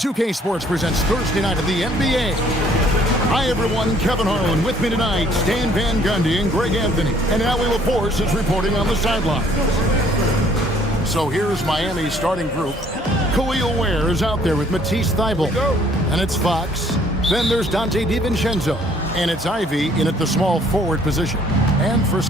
2K Sports presents Thursday night of the NBA. Hi, everyone. Kevin Harlan with me tonight. Stan Van Gundy and Greg Anthony. And Allie LaForce is reporting on the sidelines. So here's Miami's starting group. Khalil Ware is out there with Matisse Thybulle. And it's Fox. Then there's Donte DiVincenzo. And it's Ivy in at the small forward position. And for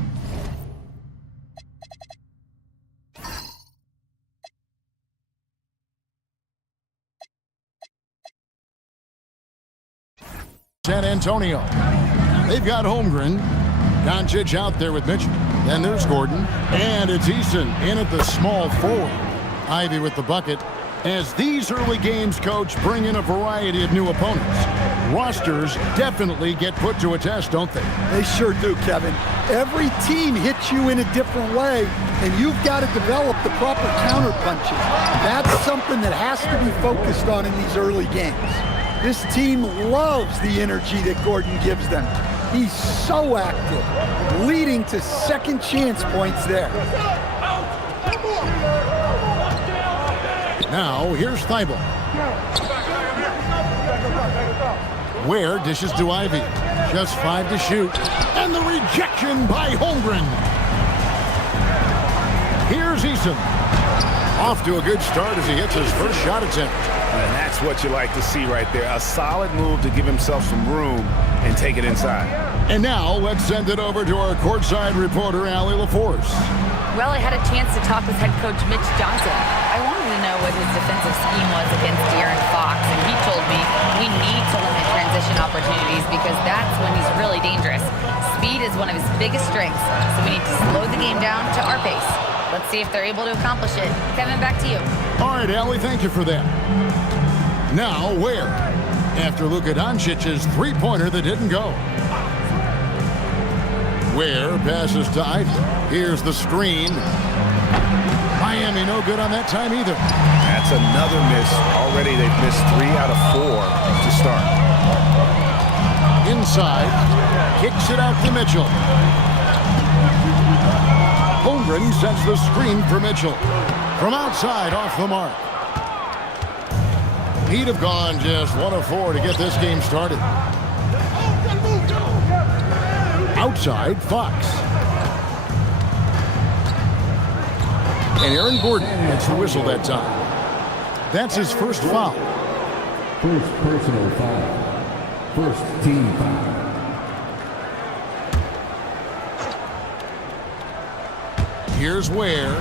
San Antonio, they've got Holmgren. Doncic out there with Mitchell. Then there's Gordon. And it's Eason in at the small forward. Ivy with the bucket. As these early games, Coach, bring in a variety of new opponents. Rosters definitely get put to a test, don't they? They sure do, Kevin. Every team hits you in a different way, and you've got to develop the proper counterpunches. That's something that has to be focused on in these early games. This team loves the energy that Gordon gives them. He's so active, leading to second chance points there. Now, here's Thybulle. Ware dishes to Ivy. Just 5 to shoot. And the rejection by Holmgren. Here's Eason. Off to a good start as he hits his first shot attempt. And that's what you like to see right there. A solid move to give himself some room and take it inside. And now, let's send it over to our courtside reporter, Allie LaForce. Well, I had a chance to talk with head coach Mitch Johnson. I wanted to know what his defensive scheme was against De'Aaron Fox, and he told me we need to limit transition opportunities because that's when he's really dangerous. Speed is one of his biggest strengths, so we need to slow the game down to our pace. Let's see if they're able to accomplish it. Kevin, back to you. All right, Allie, thank you for that. Now, Ware, after Luka Doncic's three-pointer that didn't go. Ware passes to Ivy. Here's the screen. Miami no good on that time either. That's another miss. Already they've missed 3 out of 4 to start. Inside, kicks it out to Mitchell. Holmgren sets the screen for Mitchell. From outside, off the mark. He'd have gone just 1 of 4 to get this game started. Outside, Fox. And Aaron Gordon gets the whistle that time. That's his first foul. First personal foul. First team foul. Here's Ware.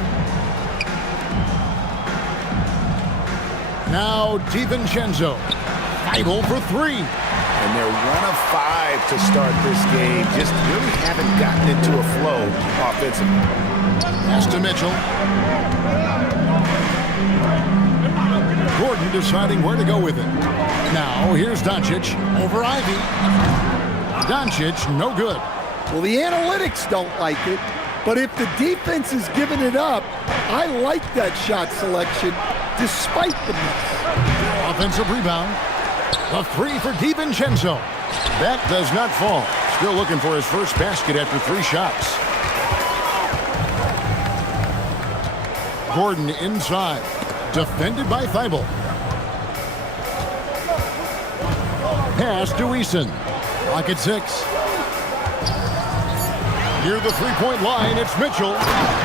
Now DiVincenzo. Thybulle for 3. And they're 1 of 5 to start this game. Just really haven't gotten into a flow offensively. Pass to Mitchell. Gordon deciding where to go with it. Now here's Doncic over Ivy. Doncic no good. Well, the analytics don't like it, but if the defense is giving it up, I like that shot selection despite the miss. Offensive rebound. A 3 for DiVincenzo. That does not fall. Still looking for his first basket after 3 shots. Gordon inside. Defended by Thybulle. Pass to Eason. Clock at 6. Near the three-point line, it's Mitchell.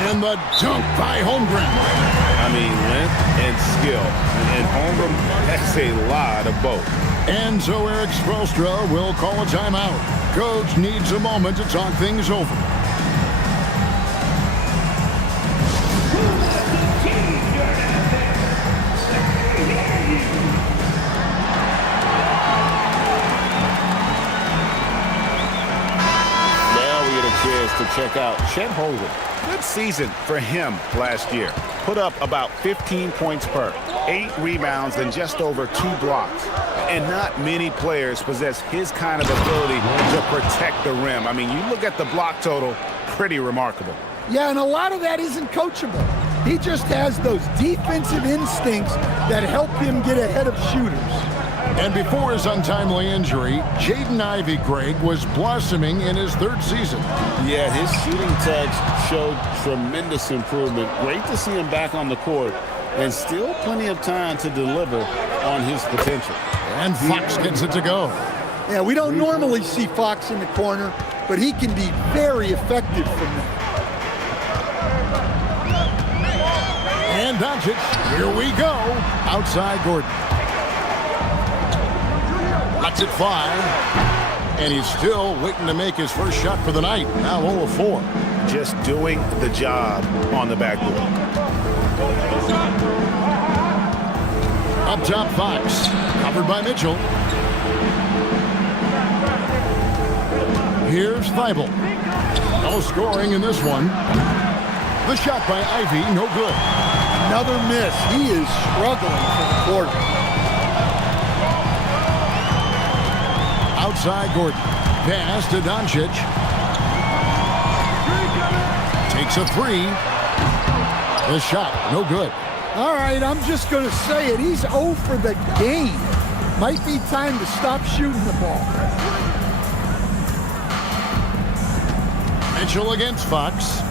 And the dunk by Holmgren. I mean, length and skill. And Holmgren has a lot of both. And so Eric Spoelstra will call a timeout. Coach needs a moment to talk things over. Now we get a chance to check out Chet Holmgren. Good season for him last year. Put up about 15 points per, 8 rebounds, and just over 2 blocks. And not many players possess his kind of ability to protect the rim. I mean, you look at the block total, pretty remarkable. Yeah, and a lot of that isn't coachable. He just has those defensive instincts that help him get ahead of shooters. And before his untimely injury, Jaden Ivey, Greg, was blossoming in his 3rd season. Yeah, his shooting touch showed tremendous improvement. Great to see him back on the court. and still plenty of time to deliver on his potential. And Fox gets it to go. Yeah, we don't normally see Fox in the corner, but he can be very effective from there. And Doncic, here we go. Outside Gordon. Lets it fly. And he's still waiting to make his first shot for the night. Now 0 of 4. Just doing the job on the backboard. Up top, Fox. Covered by Mitchell. Here's Thibault. No scoring in this one. The shot by Ivy, no good. Another miss. He is struggling for the quarter. Outside Gordon. Pass to Doncic. Takes a 3. The shot, no good. All right, I'm just going to say it. He's 0 for the game. Might be time to stop shooting the ball. Mitchell against Fox.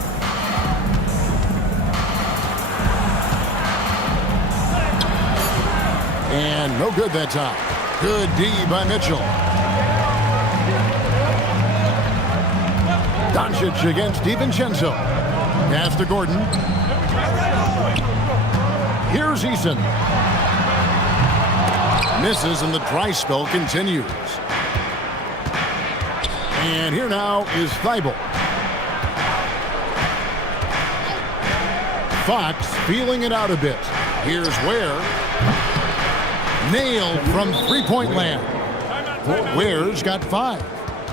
And no good that time. Good D by Mitchell. Doncic against DiVincenzo. Pass to Gordon. Here's Eason. Misses and the dry spell continues. And here now is Thibault. Fox feeling it out a bit. Here's Ware. Nailed from three-point land. Ware's got 5.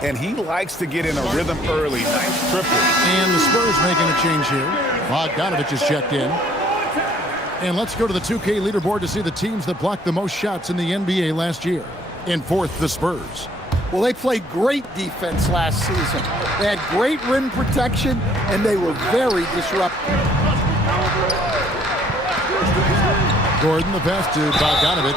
And he likes to get in a rhythm early. Nice triple. And the Spurs making a change here. Bogdanovich is checked in. And let's go to the 2K leaderboard to see the teams that blocked the most shots in the NBA last year. In 4th, the Spurs. Well, they played great defense last season. They had great rim protection, and they were very disruptive. Gordon, the pass to Bogdanovich.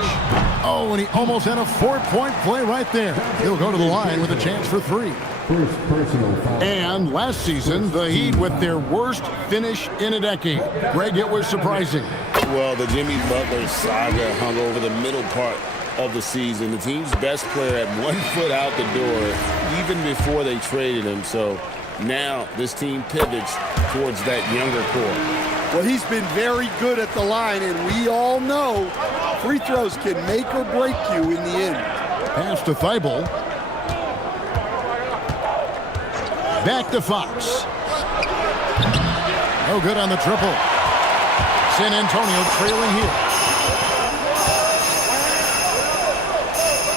Oh, and he almost had a 4-point play right there. He'll go to the line with a chance for 3. First personal foul. And last season, the Heat with their worst finish in a decade. Greg, it was surprising. Well, the Jimmy Butler saga hung over the middle part of the season. The team's best player had 1 foot out the door even before they traded him. So now this team pivots towards that younger core. Well, he's been very good at the line, and we all know free throws can make or break you in the end. Pass to Thibault. Back to Fox. No good on the triple. San Antonio trailing here.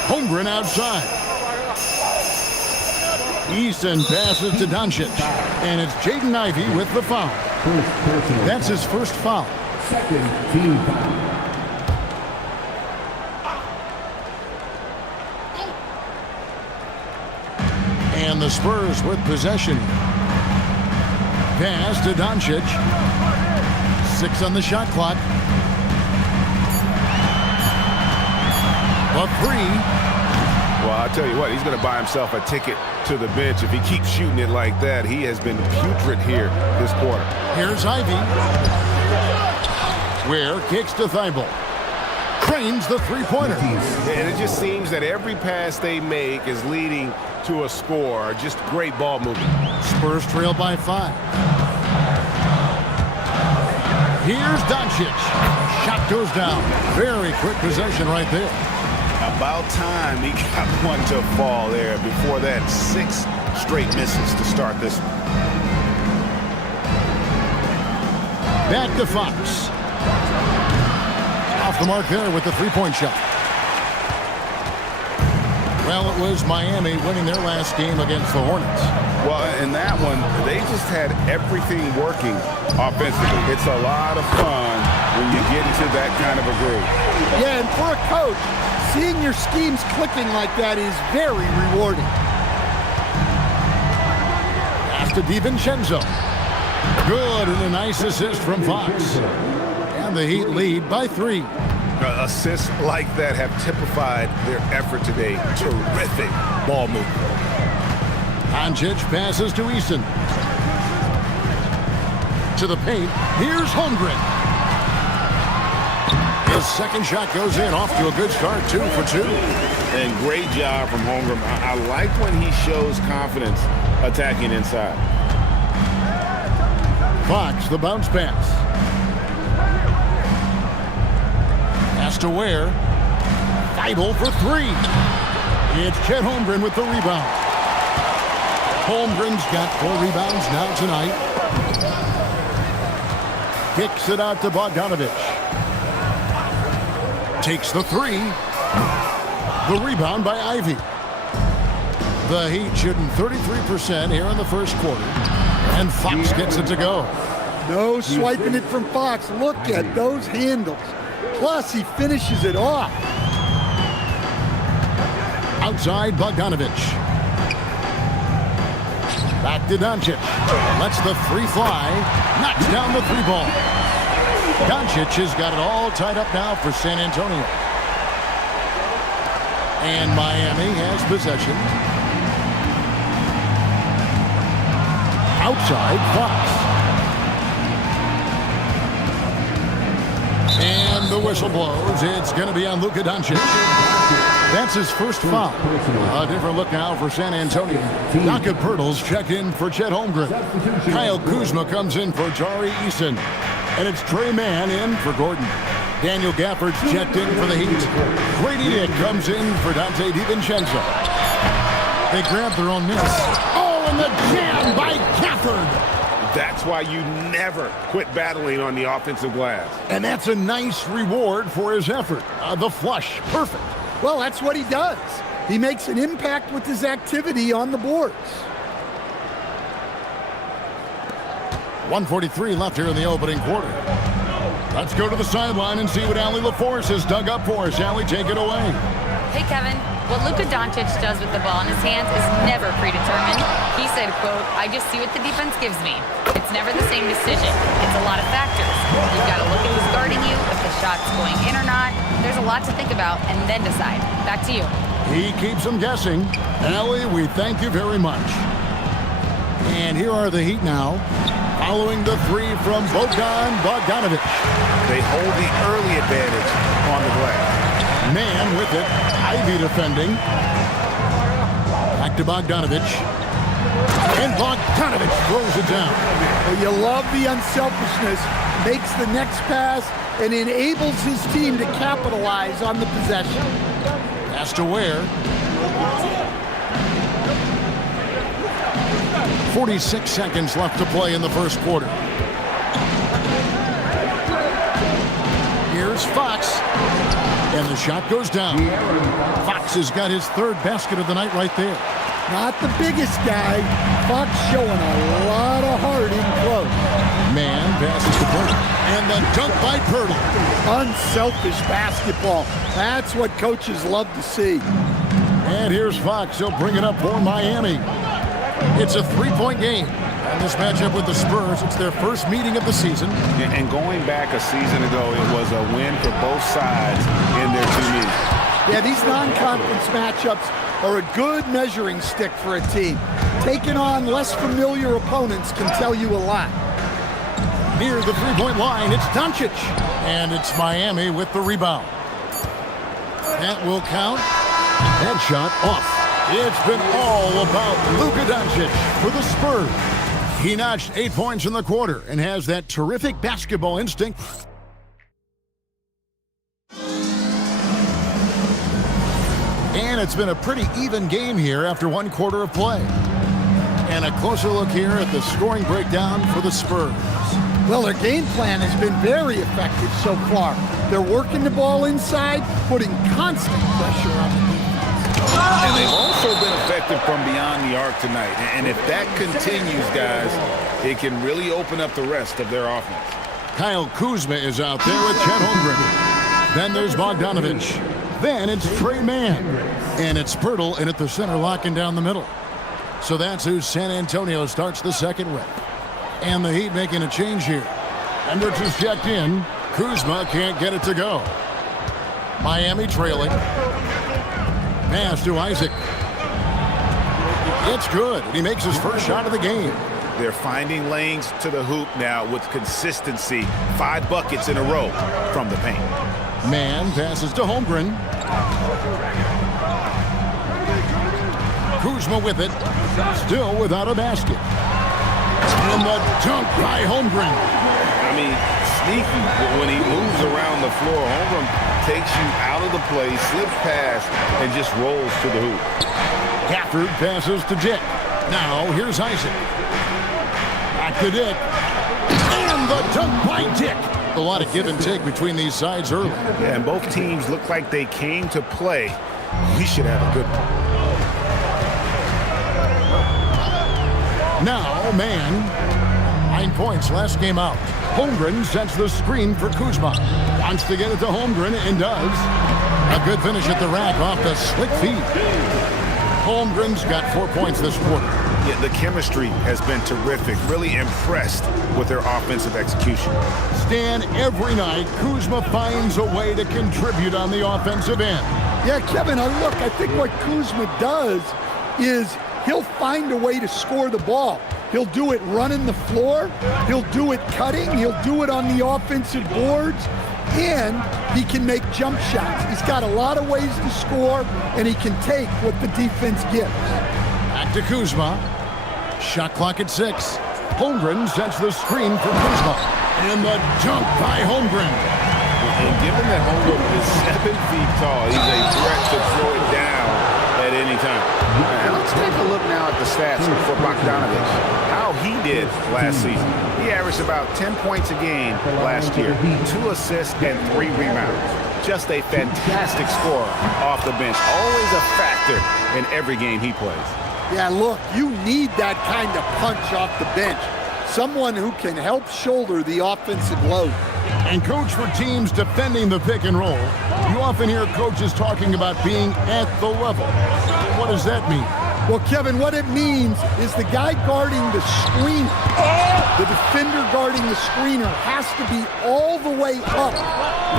Holmgren outside. Easton passes to Doncic. And it's Jaden Ivey with the foul. First personal That's his first foul. Second team foul. And the Spurs with possession. Pass to Doncic. 6 on the shot clock. A 3. Well, I'll tell you what, he's going to buy himself a ticket to the bench if he keeps shooting it like that. He has been putrid here this quarter. Here's Ivy. Ware kicks to Thibault. Cranes the three-pointer. And it just seems that every pass they make is leading to a score. Just great ball movement. Spurs trail by 5. Here's Doncic. Shot goes down. Very quick possession right there. About time he got one to fall there. Before that, 6 straight misses to start this one. Back to Fox. Off the mark there with the three-point shot. Well, it was Miami winning their last game against the Hornets. Well, in that one, they just had everything working offensively. It's a lot of fun when you get into that kind of a groove. Yeah, and for a coach, seeing your schemes clicking like that is very rewarding. Pass to DiVincenzo. Good, and a nice assist from Fox. And the Heat lead by 3. Assists like that have typified their effort today. Terrific ball movement. Doncic passes to Eason. To the paint. Here's Holmgren. The second shot goes in, off to a good start, 2 for 2. And great job from Holmgren. I like when he shows confidence attacking inside. Fox, the bounce pass. Pass to Ware. Feibel for 3. It's Chet Holmgren with the rebound. Holmgren's got 4 rebounds now tonight. Kicks it out to Bogdanovich. Takes the 3. The rebound by Ivy. The Heat shooting 33% here in the first quarter. And Fox gets it to go. No swiping it from Fox. Look at those handles. Plus, he finishes it off. Outside, Bogdanovich. Back to Doncic. Lets the 3 fly. Knocks down the 3 ball. Doncic has got it all tied up now for San Antonio. And Miami has possession. Outside, Fox. And the whistle blows. It's going to be on Luka Doncic. That's his first foul. A different look now for San Antonio. Jakob Poeltl's checked in for Chet Holmgren. Kyle Kuzma comes in for Tari Eason. And it's Trey Mann in for Gordon. Daniel Gafford's checked in for the Heat. Grady Dick comes in for Dante DiVincenzo. They grab their own miss. Oh, and the jam by Gafford. That's why you never quit battling on the offensive glass. And that's a nice reward for his effort. The flush, perfect. Well, that's what he does. He makes an impact with his activity on the boards. 1:43 left here in the opening quarter. Let's go to the sideline and see what Allie LaForce has dug up for us. Allie, take it away. Hey, Kevin. What Luka Doncic does with the ball in his hands is never predetermined. He said, quote, "I just see what the defense gives me. It's never the same decision. It's a lot of factors. You've got to look at who's guarding you, if the shot's going in or not. There's a lot to think about, and then decide." Back to you. He keeps them guessing. Allie, we thank you very much. And here are the Heat now, following the 3 from Bogdanovich. They hold the early advantage on the glass. Man with it. Ivy defending. Back to Bogdanovich. And Bogdanovich throws it down. Well, you love the unselfishness. Makes the next pass and enables his team to capitalize on the possession. Pass to Ware. 46 seconds left to play in the first quarter. Here's Fox. And the shot goes down. Fox has got his 3rd basket of the night right there. Not the biggest guy. Fox showing a lot of heart in close. Man passes to Poeltl. And the dunk by Poeltl. Unselfish basketball. That's what coaches love to see. And here's Fox. He'll bring it up for Miami. It's a 3-point game. And this matchup with the Spurs, it's their first meeting of the season. And going back a season ago, it was a win for both sides in their 2 meetings. Yeah, these non-conference matchups are a good measuring stick for a team. Taking on less familiar opponents can tell you a lot. Near the 3-point line, it's Doncic. And it's Miami with the rebound. That will count. That shot off. It's been all about Luka Doncic for the Spurs. He notched 8 points in the quarter and has that terrific basketball instinct. And it's been a pretty even game here after 1 quarter of play. And a closer look here at the scoring breakdown for the Spurs. Well, their game plan has been very effective so far. They're working the ball inside, putting constant pressure on the defense. And they've also been effective from beyond the arc tonight. And if that continues, guys, it can really open up the rest of their offense. Kyle Kuzma is out there with Chet Holmgren. Then there's Bogdanovich. Then it's Trey Mann. And it's Poeltl in at the center, locking down the middle. So that's who San Antonio starts the second with. And the Heat making a change here. Hendricks is checked in. Kuzma can't get it to go. Miami trailing. Pass to Isaac. It's good. He makes his first shot of the game. They're finding lanes to the hoop now with consistency. 5 buckets in a row from the paint. Man passes to Holmgren. Kuzma with it. Still without a basket. And the dunk by Holmgren. I mean, sneaky. When he moves around the floor, Holmgren takes you out of the play, slips past, and just rolls to the hoop. Gafford passes to Dick. Now here's Isaac. Back to Dick. And the dunk by Dick. A lot of give and take between these sides early. Yeah, and both teams look like they came to play. We should have a good one. Now, Man. 9 points last game out. Holmgren sets the screen for Kuzma. Wants to get it to Holmgren and does. A good finish at the rack off the slick feed. Holmgren's got 4 points this quarter. Yeah, the chemistry has been terrific. Really impressed with their offensive execution. Stan, every night, Kuzma finds a way to contribute on the offensive end. Yeah, Kevin, I think what Kuzma does is he'll find a way to score the ball. He'll do it running the floor. He'll do it cutting. He'll do it on the offensive boards. And he can make jump shots. He's got a lot of ways to score, and he can take what the defense gives. Back to Kuzma. Shot clock at 6. Holmgren sets the screen for Kuzma. And the dunk by Holmgren. And given that Holmgren is 7 feet tall, he's a threat to throw it down at any time. And let's take a look now at the stats for Bogdanovic. How he did last season. He averaged about 10 points a game last year, 2 assists and 3 rebounds. Just a fantastic scorer off the bench. Always a factor in every game he plays. Yeah, look, you need that kind of punch off the bench. Someone who can help shoulder the offensive load. And coach, for teams defending the pick and roll, you often hear coaches talking about being at the level. What does that mean? Well, Kevin, what it means is the guy guarding the screener, the defender guarding the screener has to be all the way up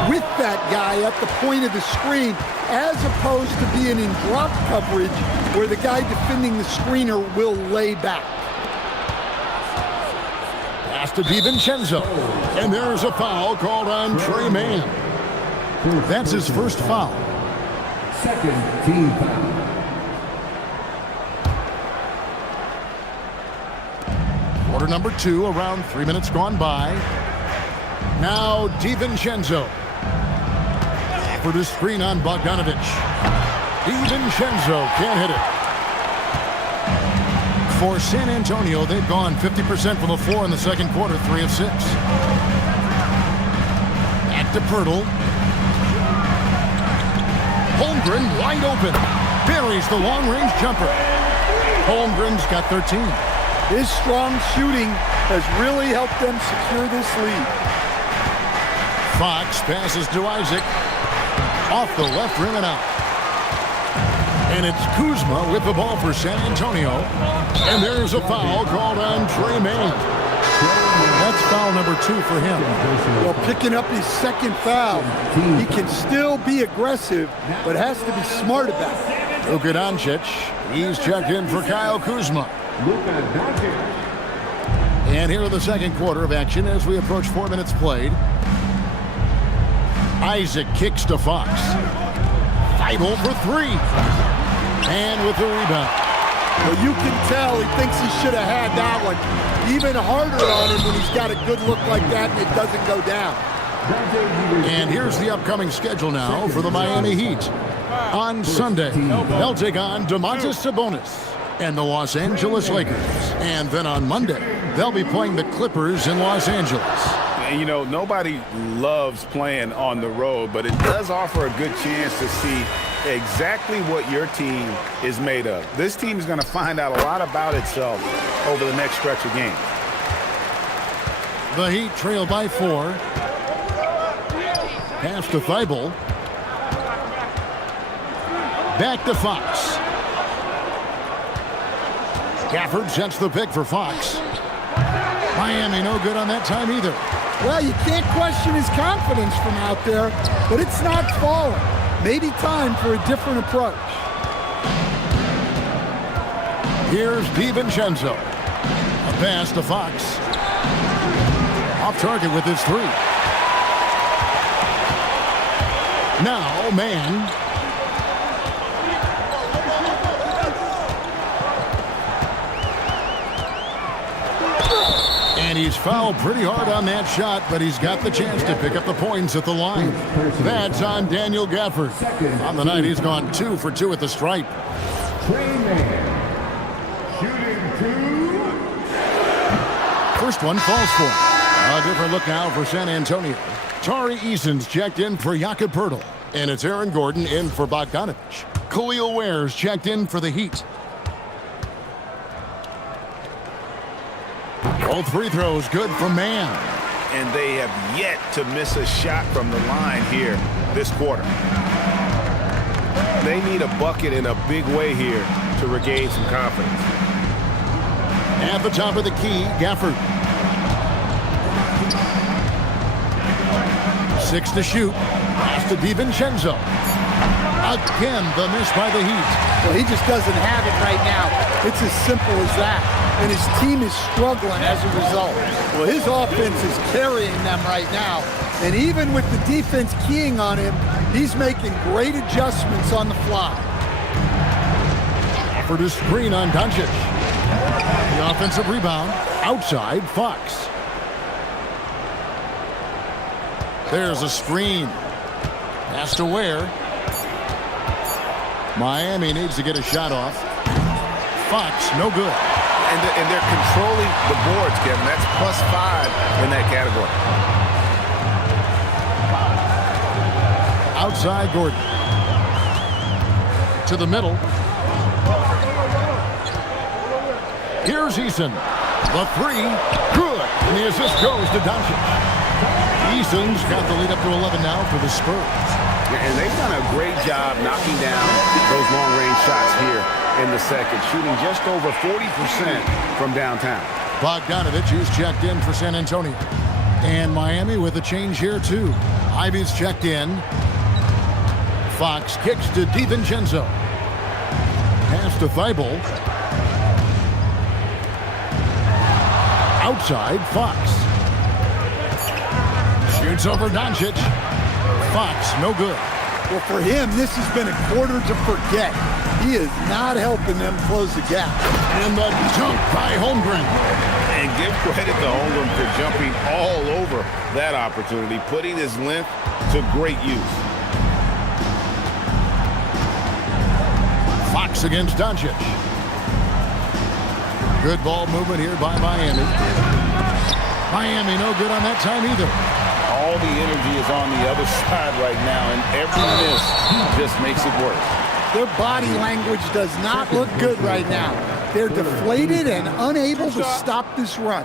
with that guy at the point of the screen, as opposed to being in drop coverage where the guy defending the screener will lay back. Pass to DiVincenzo. And there's a foul called on Tre Mann. That's his first foul. Second team foul. Quarter number 2, around 3 minutes gone by. Now DiVincenzo. For the screen on Bogdanovic. DiVincenzo can't hit it. For San Antonio, they've gone 50% from the floor in the second quarter, 3 of 6. Back to Pirtle. Holmgren wide open. Buries the long-range jumper. Holmgren's got 13. His strong shooting has really helped them secure this lead. Fox passes to Isaac. Off the left rim and out. And it's Kuzma with the ball for San Antonio. And there's a foul called on Tre Mann. That's foul number 2 for him. Well, picking up his second foul, he can still be aggressive, but has to be smart about it. Luka Doncic, he's checked in for Kyle Kuzma. Luka Doncic. And here in the second quarter of action as we approach 4 minutes played. Isaac kicks to Fox. Thibault for 3. And with the rebound. Well, you can tell he thinks he should have had that one. Even harder on him when he's got a good look like that and it doesn't go down. And here's the upcoming schedule now for the Miami Heat. On Sunday, they'll take on Domantas Sabonis and the Los Angeles Lakers. And then on Monday, they'll be playing the Clippers in Los Angeles. And, you know, nobody loves playing on the road, but it does offer a good chance to see exactly what your team is made of. This team is going to find out a lot about itself over the next stretch of games. The Heat trail by 4. Pass to Thibault. Back to Fox. Gafford sets the pick for Fox. Miami no good on that time either. Well, you can't question his confidence from out there, but it's not falling. Maybe time for a different approach. Here's DiVincenzo. A pass to Fox. Off target with his 3. Now, man. And he's fouled pretty hard on that shot, but he's got the chance to pick up the points at the line. That's on Daniel Gafford. On the night, he's gone 2 for 2 at the stripe. Train man. Shooting 2. First one falls for him. A different look now for San Antonio. Tari Eason's checked in for Jakob Poeltl. And it's Aaron Gordon in for Bogdanovich. Khalil Ware's checked in for the Heat. Both free throws good for Mann. And they have yet to miss a shot from the line here this quarter. They need a bucket in a big way here to regain some confidence. At the top of the key, Gafford. 6 to shoot. Pass to DiVincenzo. Again, the miss by the Heat. Well, he just doesn't have it right now. It's as simple as that. And his team is struggling as a result. Well, his offense is carrying them right now. And even with the defense keying on him, he's making great adjustments on the fly. Offered a screen on Doncic. The offensive rebound. Outside, Fox. There's a screen. Pass to Ware. Miami needs to get a shot off. Fox, no good. And they're controlling the boards, Kevin. That's +5 in that category. Outside, Gordon. To the middle. Here's Eason. The 3, good. And the assist goes to Doncic. Eason's got the lead up to 11 now for the Spurs. And they've done a great job knocking down those long-range shots here in the second, shooting just over 40% from downtown. Bogdanovich is checked in for San Antonio. And Miami with a change here, too. Ivy's checked in. Fox kicks to DiVincenzo. Pass to Thibault. Outside, Fox. Shoots over Doncic. Fox, no good. Well, for him, this has been a quarter to forget. He is not helping them close the gap. And the dunk by Holmgren. And give credit to Holmgren for jumping all over that opportunity, putting his length to great use. Fox against Doncic. Good ball movement here by Miami. Miami no good on that time either. All the energy is on the other side right now, and every miss just makes it worse. Their body language does not look good right now. They're deflated and unable to stop this run.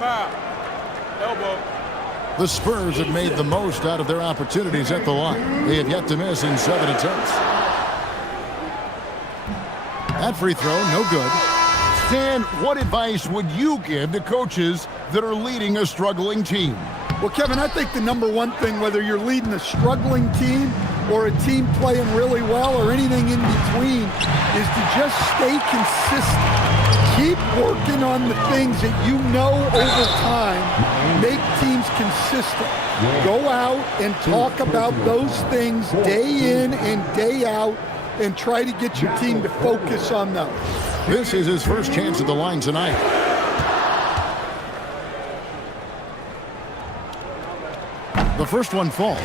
The Spurs have made the most out of their opportunities at the line. They have yet to miss in 7 attempts. That free throw, no good. Stan, what advice would you give to coaches that are leading a struggling team? Well, Kevin, I think the number one thing, whether you're leading a struggling team or a team playing really well or anything in between, is to just stay consistent. Keep working on the things that you know over time make teams consistent. Go out and talk about those things day in and day out and try to get your team to focus on those. This is his first chance at the line tonight. The first one falls.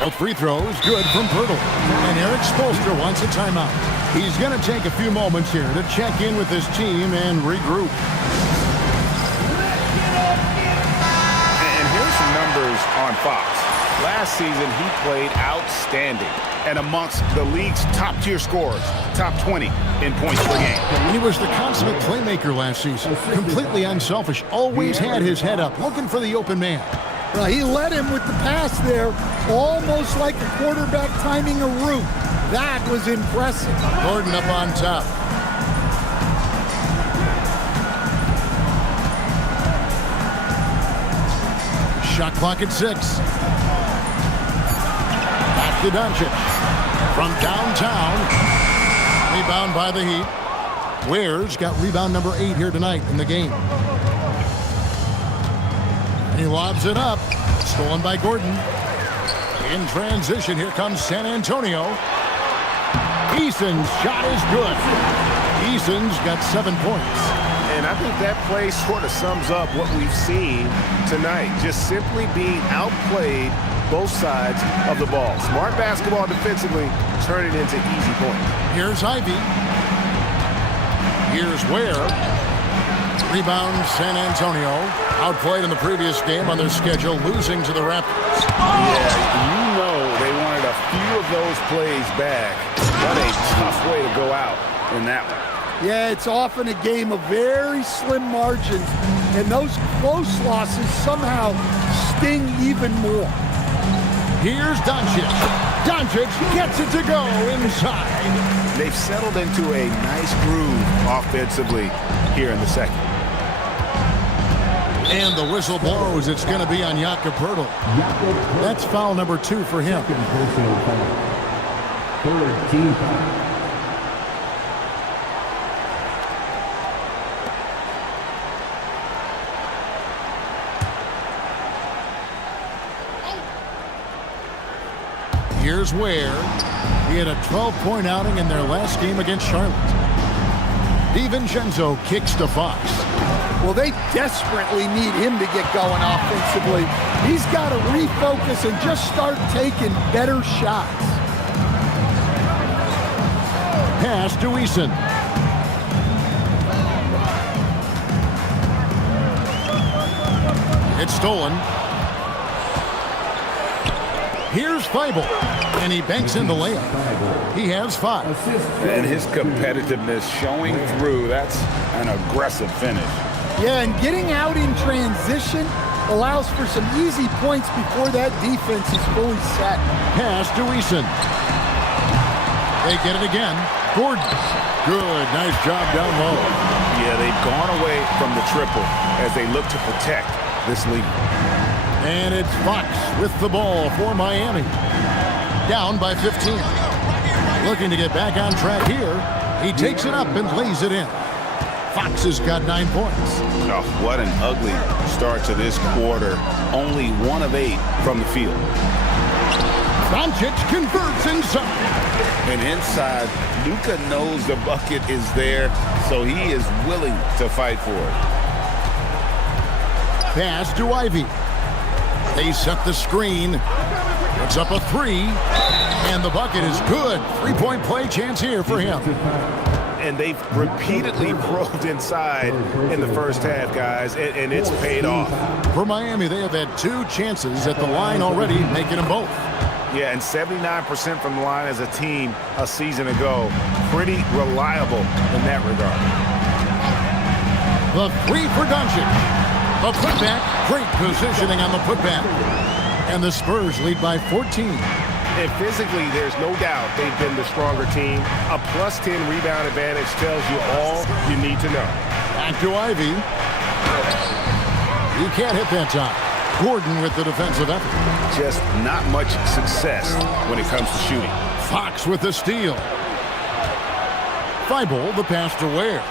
Both free throws good from Poeltl. And Eric Spoelstra wants a timeout. He's going to take a few moments here to check in with his team and regroup. And here's some numbers on Fox. Last season, he played outstanding and amongst the league's top-tier scorers, top 20 in points per game. He was the consummate playmaker last season. Completely unselfish. Always had his head up, looking for the open man. Well, he led him with the pass there, almost like a quarterback timing a route. That was impressive. Gordon up on top. Shot clock at 6. Back to Doncic. From downtown. Rebound by the Heat. Ware's got rebound number 8 here tonight in the game. He lobs it up. Stolen by Gordon. In transition, here comes San Antonio. Eason's shot is good. Eason's got 7 points. And I think that play sort of sums up what we've seen tonight. Just simply being outplayed both sides of the ball. Smart basketball defensively, turn it into easy points. Here's Ivy. Here's Ware. Rebound, San Antonio. Outplayed in the previous game on their schedule, losing to the Raptors. Yeah, you know they wanted a few of those plays back. What a tough way to go out in that one. Yeah, it's often a game of very slim margins, and those close losses somehow sting even more. Here's Doncic. Doncic gets it to go inside. They've settled into a nice groove offensively here in the second. And the whistle blows. It's going to be on Jakob Poeltl. That's foul number 2 for him. Third team foul. Here's Ware. He had a 12-point outing in their last game against Charlotte. DiVincenzo kicks to Fox. Well, they desperately need him to get going offensively. He's got to refocus and just start taking better shots. Pass to Eason. It's stolen. Here's Feibel, and he banks in the layup. He has 5. And his competitiveness showing through. That's an aggressive finish. Yeah, and getting out in transition allows for some easy points before that defense is fully set. Pass to Eason. They get it again. Gordon. Good. Nice job down low. Yeah, they've gone away from the triple as they look to protect this lead. And it's Fox with the ball for Miami. Down by 15. Looking to get back on track here. He takes it up and lays it in. Fox has got 9 points. Oh, what an ugly start to this quarter. Only 1 of 8 from the field. Doncic converts inside. And inside, Luka knows the bucket is there, so he is willing to fight for it. Pass to Ivy. They set the screen. Puts up a 3. And the bucket is good. 3-point play chance here for him. And they've repeatedly probed inside in the first half, guys, and it's paid off. For Miami, they have had 2 chances at the line already, making them both. Yeah, and 79% from the line as a team a season ago. Pretty reliable in that regard. The 3 for Doncic. The putback, great positioning on the putback. And the Spurs lead by 14. And physically, there's no doubt they've been the stronger team. A +10 rebound advantage tells you all you need to know. Back to Ivy. He can't hit that time. Gordon with the defensive effort. Just not much success when it comes to shooting. Fox with the steal. Feibel, the pass to Ware.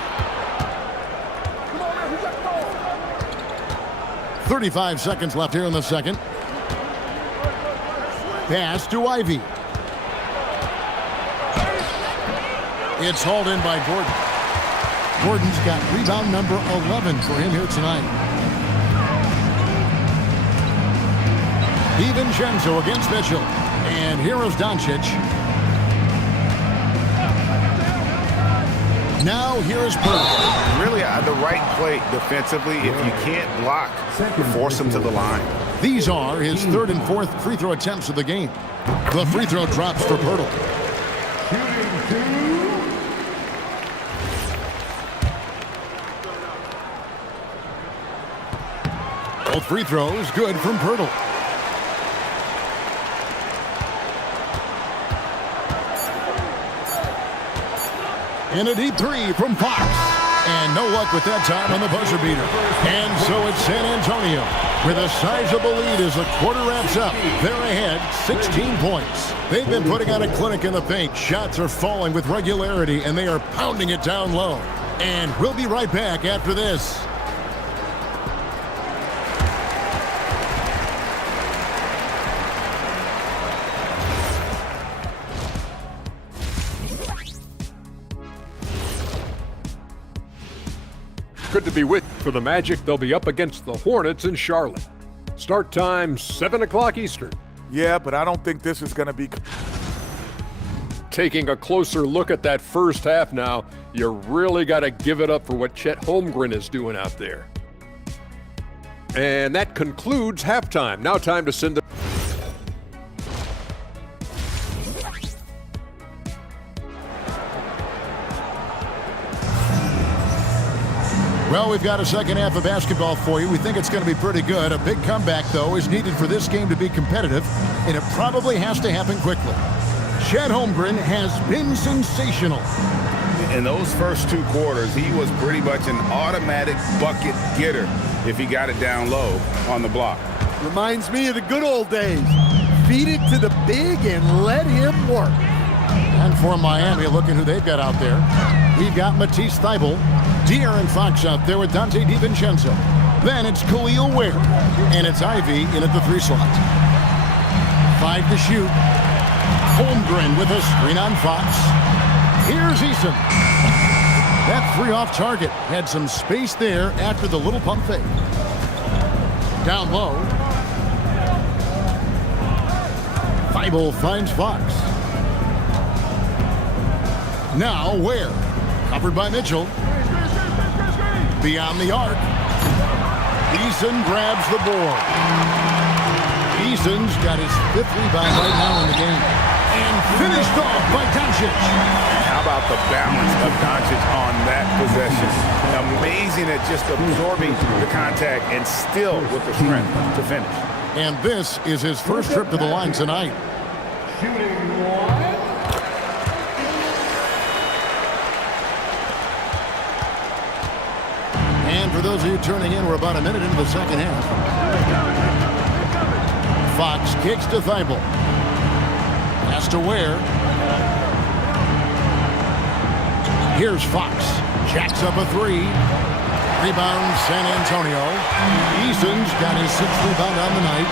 35 seconds left here in the second. Pass to Ivy. It's hauled in by Gordon. Gordon's got rebound number 11 for him here tonight. DiVincenzo against Mitchell. And here is Doncic. Now here is Poeltl. Really the right play defensively. If you can't block, force him to the line. These are his 3rd and 4th free throw attempts of the game. The free throw drops for Poeltl. Both free throws good from Poeltl. And a deep 3 from Fox. And no luck with that time on the buzzer beater. And so it's San Antonio with a sizable lead as the quarter wraps up. They're ahead 16 points. They've been putting on a clinic in the paint. Shots are falling with regularity, and they are pounding it down low. And we'll be right back after this. Good to be with you. For the Magic, they'll be up against the Hornets in Charlotte. Start time, 7 o'clock Eastern. Yeah, but I don't think this is going to be... Taking a closer look at that first half now, you really got to give it up for what Chet Holmgren is doing out there. And that concludes halftime. Now time to send the... Well, we've got a second half of basketball for you. We think it's going to be pretty good. A big comeback, though, is needed for this game to be competitive, and it probably has to happen quickly. Chet Holmgren has been sensational. In those first 2 quarters, he was pretty much an automatic bucket getter if he got it down low on the block. Reminds me of the good old days. Feed it to the big and let him work. And for Miami, looking who they've got out there, we've got Matisse Thybulle, De'Aaron Fox out there with Dante DiVincenzo. Then it's Khalil Ware, and it's Ivy in at the 3 slot. 5 to shoot. Holmgren with a screen on Fox. Here's Eason. That 3 off target. Had some space there after the little pump fake. Down low. Thybulle finds Fox. Now Ware. Covered by Mitchell. Beyond the arc. Eason grabs the board. Eason's got his 5th rebound right now in the game. And finished off by Doncic. How about the balance of Doncic on that possession? Amazing at just absorbing the contact and still with the strength to finish. And this is his first trip to the line tonight. Shooting 1. And for those of you turning in, we're about a minute into the second half. Fox kicks to Thybulle. Pass to Ware. Here's Fox. Jacks up a 3. Rebound San Antonio. Eason's got his 6th rebound on the night.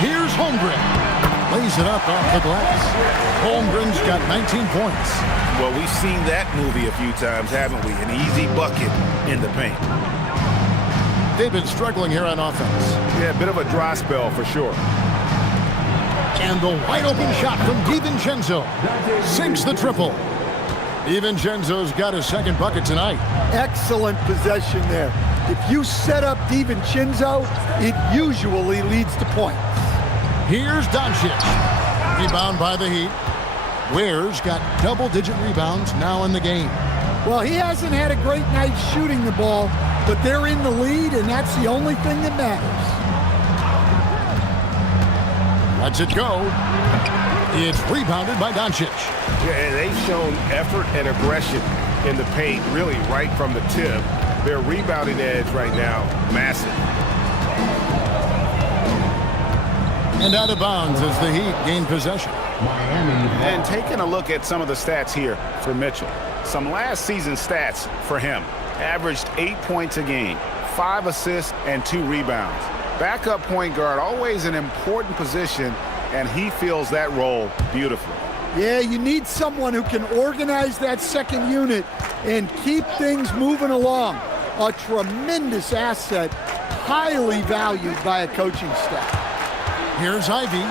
Here's Holmgren. Lays it up off the glass. Holmgren's got 19 points. Well, we've seen that movie a few times, haven't we? An easy bucket in the paint. They've been struggling here on offense. Yeah, a bit of a dry spell for sure. And the wide open shot from DiVincenzo sinks the triple. DiVincenzo's got his 2nd bucket tonight. Excellent possession there. If you set up DiVincenzo, it usually leads to points. Here's Doncic. Rebound by the Heat. Ware's got double-digit rebounds now in the game. Well, he hasn't had a great night shooting the ball, but they're in the lead, and that's the only thing that matters. Lets it go. It's rebounded by Doncic. Yeah, they've shown effort and aggression in the paint, really right from the tip. Their rebounding edge right now, massive. And out of bounds as the Heat gain possession. And taking a look at some of the stats here for Mitchell. Some last season stats for him. Averaged 8 points a game, 5 assists, and 2 rebounds. Backup point guard, always an important position, and he fills that role beautifully. Yeah, you need someone who can organize that second unit and keep things moving along. A tremendous asset, highly valued by a coaching staff. Here's Ivy.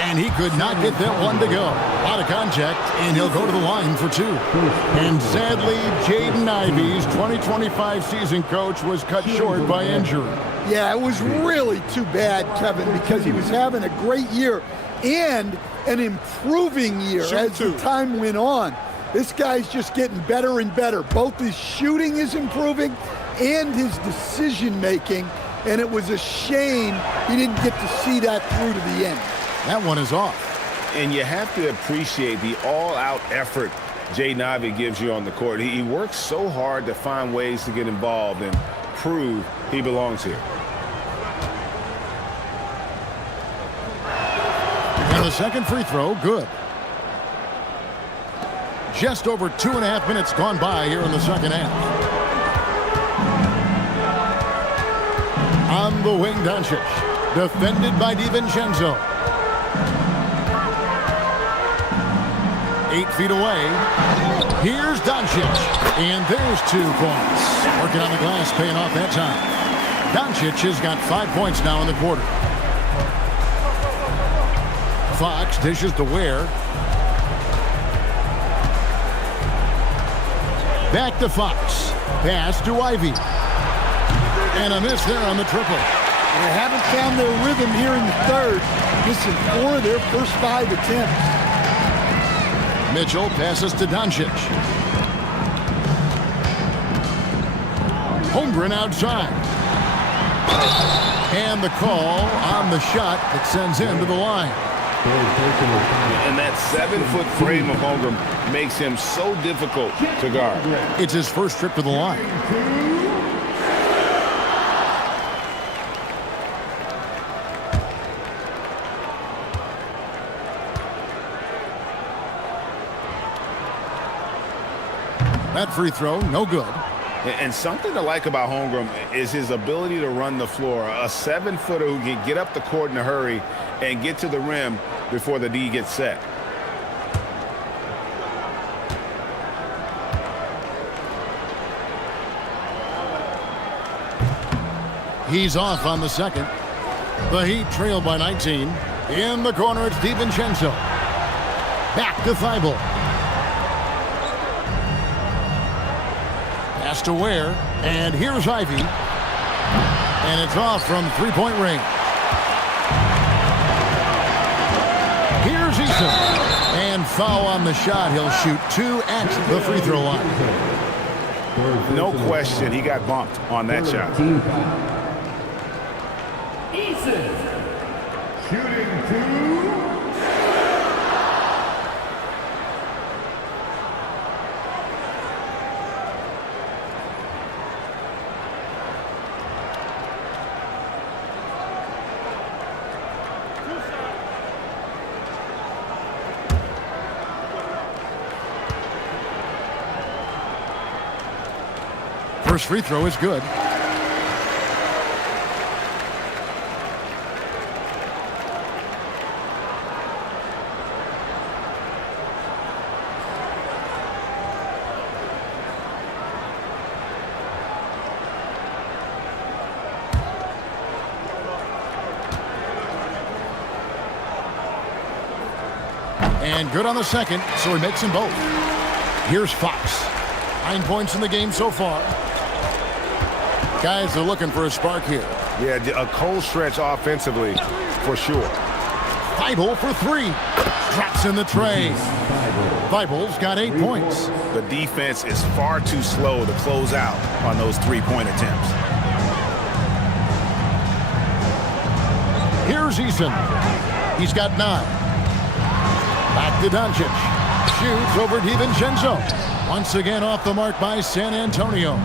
And he could not get that one to go. Out of contact, and he'll go to the line for 2. And sadly, Jaden Ivey's 2025 season coach was cut short by injury. Yeah, it was really too bad, Kevin, because he was having a great year and an improving year as the time went on. This guy's just getting better and better. Both his shooting is improving and his decision-making, and it was a shame he didn't get to see that through to the end. That one is off. And you have to appreciate the all-out effort Jaden Ivey gives you on the court. He works so hard to find ways to get involved and prove he belongs here. And the second free throw, good. Just over 2.5 minutes gone by here in the second half. On the wing, Doncic. Defended by DiVincenzo. 8 feet away. Here's Doncic. And there's 2 points. Working on the glass, paying off that time. Doncic has got 5 points now in the quarter. Fox dishes to Ware. Back to Fox. Pass to Ivy. And a miss there on the triple. They haven't found their rhythm here in the third. Missing 4 of their first 5 attempts. Mitchell passes to Doncic. Holmgren outside. And the call on the shot that sends him to the line. And that 7-foot frame of Holmgren makes him so difficult to guard. It's his first trip to the line. That free throw, no good. And something to like about Holmgren is his ability to run the floor. A 7-footer who can get up the court in a hurry and get to the rim before the D gets set. He's off on the second. The Heat trail by 19. In the corner, it's DiVincenzo. Back to Thibault. Pass to Ware. And here's Ivy. And it's off from three-point range. Here's Eason. And foul on the shot. He'll shoot 2 at the free throw line. No question, he got bumped on that shot. Eason. Shooting 2. First free throw is good. And good on the second, so he makes them both. Here's Fox. 9 points in the game so far. Guys are looking for a spark here. Yeah, a cold stretch offensively, for sure. Thibault for 3. Drops in the tray. Thibault's got 8 points. The defense is far too slow to close out on those three-point attempts. Here's Eason. He's got 9. Back to Doncic. Shoots over DiVincenzo. Once again off the mark by San Antonio.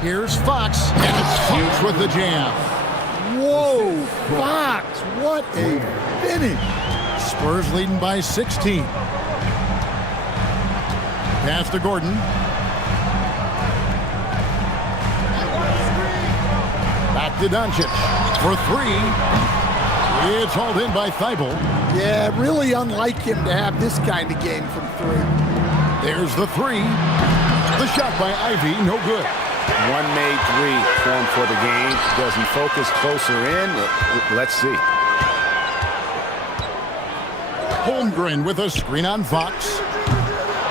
Here's Fox. And it's Fox with the jam. Whoa, Fox, what a finish. Spurs leading by 16. Pass to Gordon. Back to Doncic for 3. It's hauled in by Thibault. Yeah, really unlike him to have this kind of game from 3. There's the 3. The shot by Ivy, no good. One made 3 for him for the game. Does he focus closer in? Let's see. Holmgren with a screen on Fox.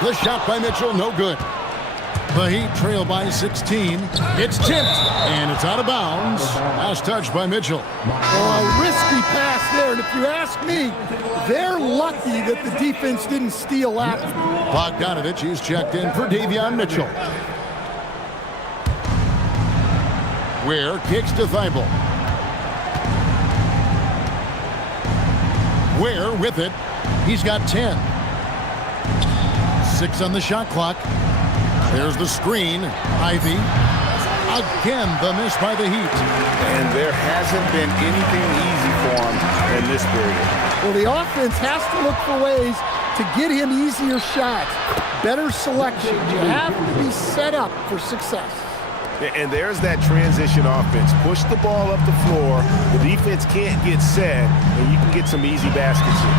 The shot by Mitchell, no good. The Heat trail by 16. It's tipped, and it's out of bounds. Last touch by Mitchell. Oh, a risky pass there, and if you ask me, they're lucky that the defense didn't steal that one. Bogdanovich is checked in for Davion Mitchell. Ware kicks to Thibault. Ware with it. He's got 10. 6 on the shot clock. There's the screen. Ivy. Again, the miss by the Heat. And there hasn't been anything easy for him in this period. Well, the offense has to look for ways to get him easier shots, better selection. You have to be set up for success. And there's that transition offense. Push the ball up the floor. The defense can't get set, and you can get some easy baskets here.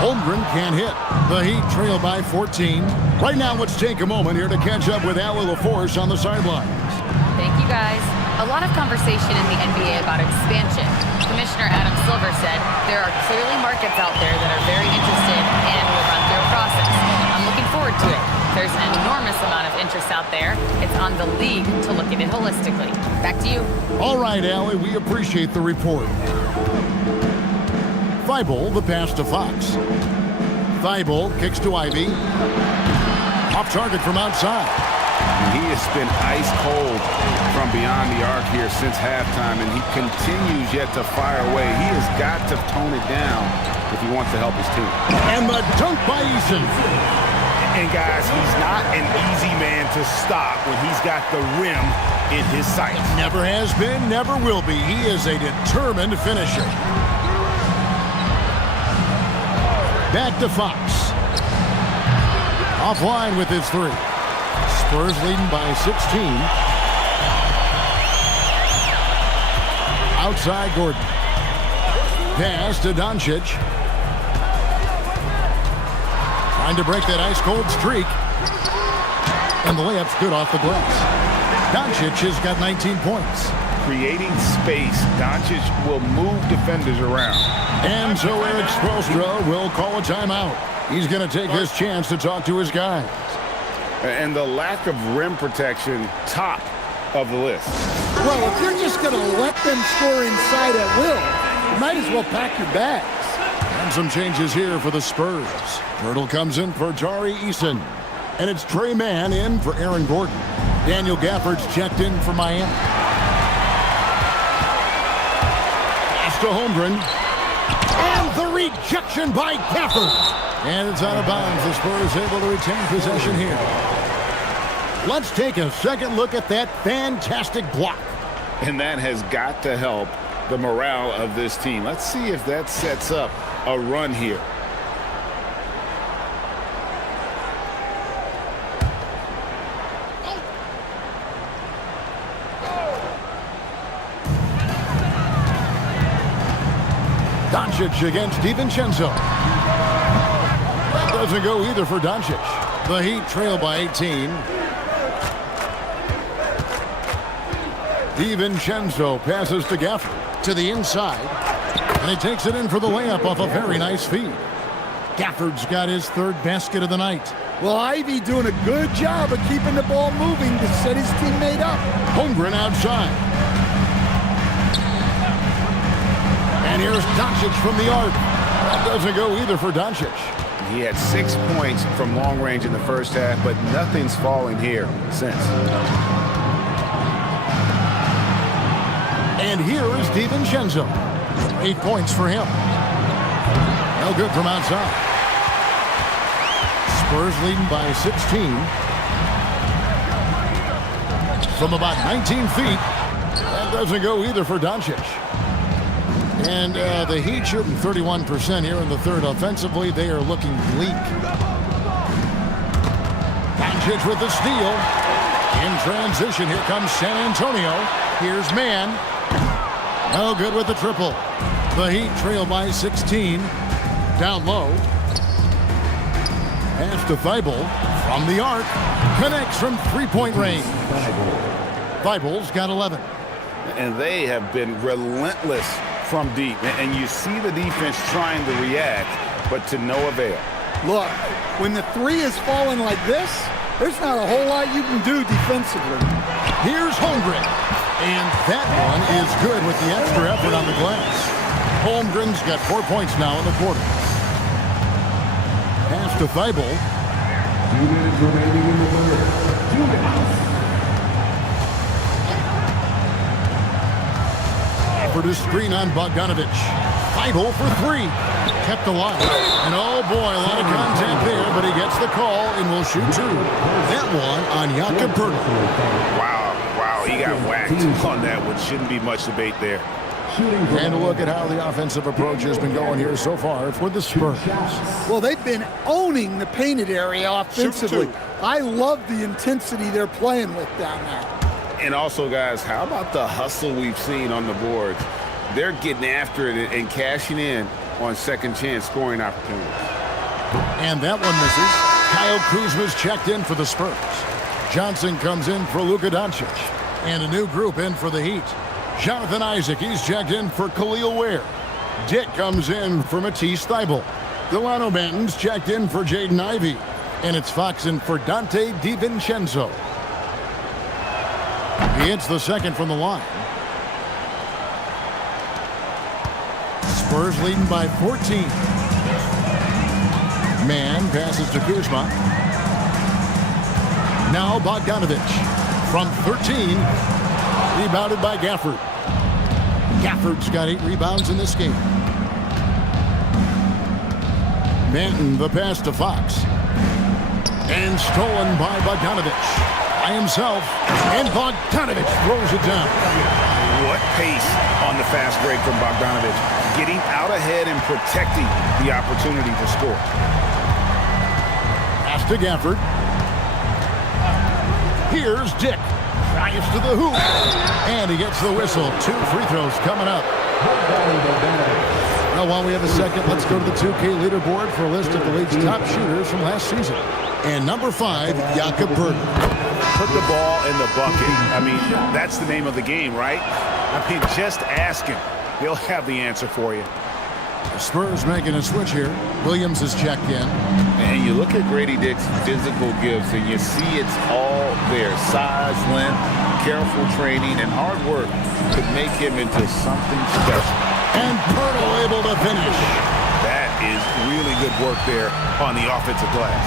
Holmgren can't hit. The Heat trail by 14. Right now, let's take a moment here to catch up with Allie LaForce on the sidelines. Thank you, guys. A lot of conversation in the NBA about expansion. Commissioner Adam Silver said there are clearly markets out there that are very interested and will run through a process. I'm looking forward to it. There's an enormous amount of interest out there. It's on the league to look at it holistically. Back to you. All right, Allie, we appreciate the report. Thibault, the pass to Fox. Thibault kicks to Ivy. Off target from outside. He has been ice cold from beyond the arc here since halftime, and he continues yet to fire away. He has got to tone it down if he wants to help his team. And the dunk by Eason. And guys, he's not an easy man to stop when he's got the rim in his sights. Never has been, never will be. He is a determined finisher. Back to Fox. Offline with his three. Spurs leading by 16. Outside Gordon. Pass to Doncic. Trying to break that ice-cold streak. And the layup's good off the glass. Doncic has got 19 points. Creating space, Doncic will move defenders around. And so Eric Spoelstra will call a timeout. He's going to take this chance to talk to his guys. And the lack of rim protection, top of the list. Well, if you're just going to let them score inside at will, you might as well pack your bags. And some changes here for the Spurs. Turtle comes in for Tari Eason. And it's Trey Mann in for Aaron Gordon. Daniel Gafford's checked in for Miami. Pass to Holmgren. And the rejection by Gafford. And it's out of bounds. The Spurs able to retain possession here. Let's take a second look at that fantastic block. And that has got to help the morale of this team. Let's see if that sets up a run here. Doncic against DiVincenzo. That doesn't go either for Doncic. The Heat trail by 18. DiVincenzo passes to Gafford to the inside. And he takes it in for the layup off a very nice feed. Gafford's got his third basket of the night. Well, Ivy doing a good job of keeping the ball moving to set his teammate up. Holmgren outside. And here's Doncic from the arc. That doesn't go either for Doncic. He had 6 points from long range in the first half, but nothing's fallen here since. And here is DiVincenzo. 8 points for him. No good from outside. Spurs leading by 16. From about 19 feet. That doesn't go either for Doncic. And the Heat shooting 31% here in the third. Offensively, they are looking bleak. Doncic with the steal. In transition, here comes San Antonio. Here's Mann. No good with the triple. The Heat trail by 16. Down low. Pass to Thibault from the arc. Connects from three-point range. Thibault's got 11. And they have been relentless from deep. And you see the defense trying to react, but to no avail. Look, when the three is falling like this, there's not a whole lot you can do defensively. Here's Holmgren. And that one is good with the extra effort on the glass. Holmgren's got 4 points now in the quarter. Pass to Thibault. 2 minutes remaining in the third. 2 minutes. For the screen on Bogdanovic. Thibault for three. Kept alive. And oh boy, a lot of contact there, but he gets the call and will shoot two. That one on Jakob Poeltl. Wow, he got whacked on that one. Shouldn't be much debate there. And a look at how the offensive approach has been going here so far for the Spurs. Well, they've been owning the painted area offensively. I love the intensity they're playing with down there. And also, guys, how about the hustle we've seen on the boards? They're getting after it and cashing in on second chance scoring opportunities. And that one misses. Kyle Kuzma's checked in for the Spurs. Johnson comes in for Luka Doncic. And a new group in for the Heat. Jonathan Isaac, he's checked in for Khalil Ware. Dick comes in for Matisse Thybulle. Delano Banton's checked in for Jaden Ivey. And it's Fox in for Dante DiVincenzo. He hits the second from the line. Spurs leading by 14. Man passes to Kuzma. Now Bogdanovic from 13. Rebounded by Gafford. Gafford's got 8 rebounds in this game. Banton the pass to Fox. And stolen by Bogdanovic. By himself. And Bogdanovic throws it down. What pace on the fast break from Bogdanovic. Getting out ahead and protecting the opportunity to score. Pass to Gafford. Here's Dick. Drives to the hoop. And he gets the whistle. 2 free throws coming up. Now, while we have a second, let's go to the 2K leaderboard for a list of the league's top shooters from last season. And number 5, Jakob Poeltl. Put the ball in the bucket. I mean, that's the name of the game, right? I mean, just ask him. He'll have the answer for you. The Spurs making a switch here. Williams is checked in. And you look at Grady Dick's physical gifts, and you see it's all there. Size, length, careful training, and hard work could make him into something special. And Poeltl able to finish. That is really good work there on the offensive glass.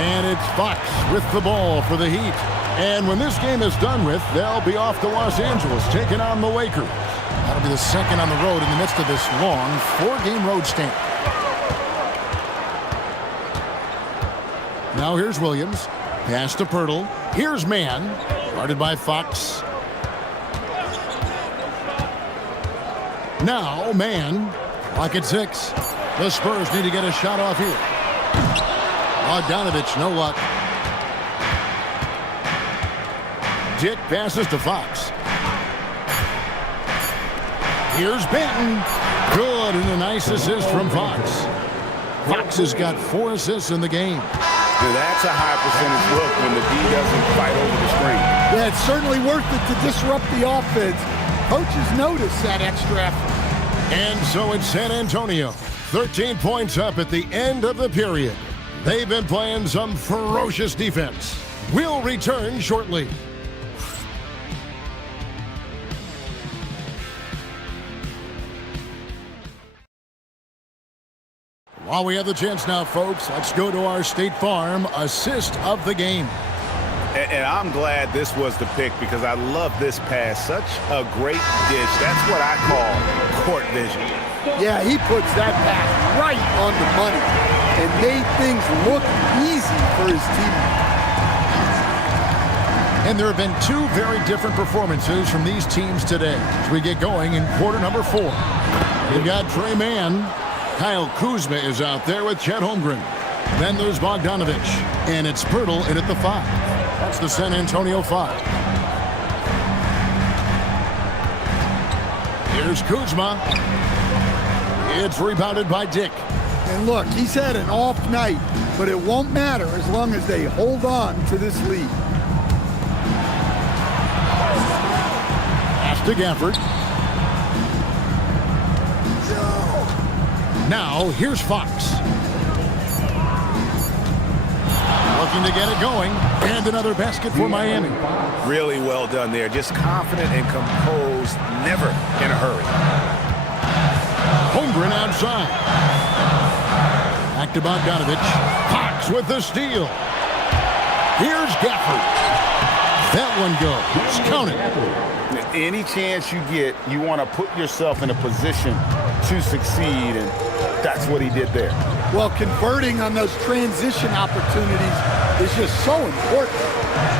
And it's Fox with the ball for the Heat. And when this game is done with, they'll be off to Los Angeles taking on the Lakers. That'll be the second on the road in the midst of this long 4-game road stint. Now here's Williams. Pass to Poeltl. Here's Mann. Guarded by Fox. Now Mann. Clock at 6. The Spurs need to get a shot off here. Bogdanovic, no luck. Dick passes to Fox. Here's Banton. Good, and a nice assist from Fox. Fox has got 4 assists in the game. Now that's a high percentage look when the D doesn't fight over the screen. Yeah, it's certainly worth it to disrupt the offense. Coaches notice that extra effort. And so it's San Antonio. 13 points up at the end of the period. They've been playing some ferocious defense. We'll return shortly. While we have the chance now, folks, let's go to our State Farm assist of the game. And I'm glad this was the pick because I love this pass. Such a great dish. That's what I call court vision. Yeah, he puts that pass right on the money and made things look easy for his teammates. And there have been 2 very different performances from these teams today as we get going in quarter number 4. You've got Tre Mann. Kyle Kuzma is out there with Chet Holmgren. Then there's Bogdanovic. And it's Poeltl in at the 5. That's the San Antonio 5. Here's Kuzma. It's rebounded by Dick. And look, he's had an off night, but it won't matter as long as they hold on to this lead. Pass to Gafford. Now, here's Fox. Looking to get it going. And another basket for Miami. Really well done there. Just confident and composed, never in a hurry. Holmgren outside. Back to Bogdanovic. Fox with the steal. Here's Gafford. That one goes. Count it. Any chance you get, you want to put yourself in a position to succeed, and that's what he did there. Well, converting on those transition opportunities is just so important.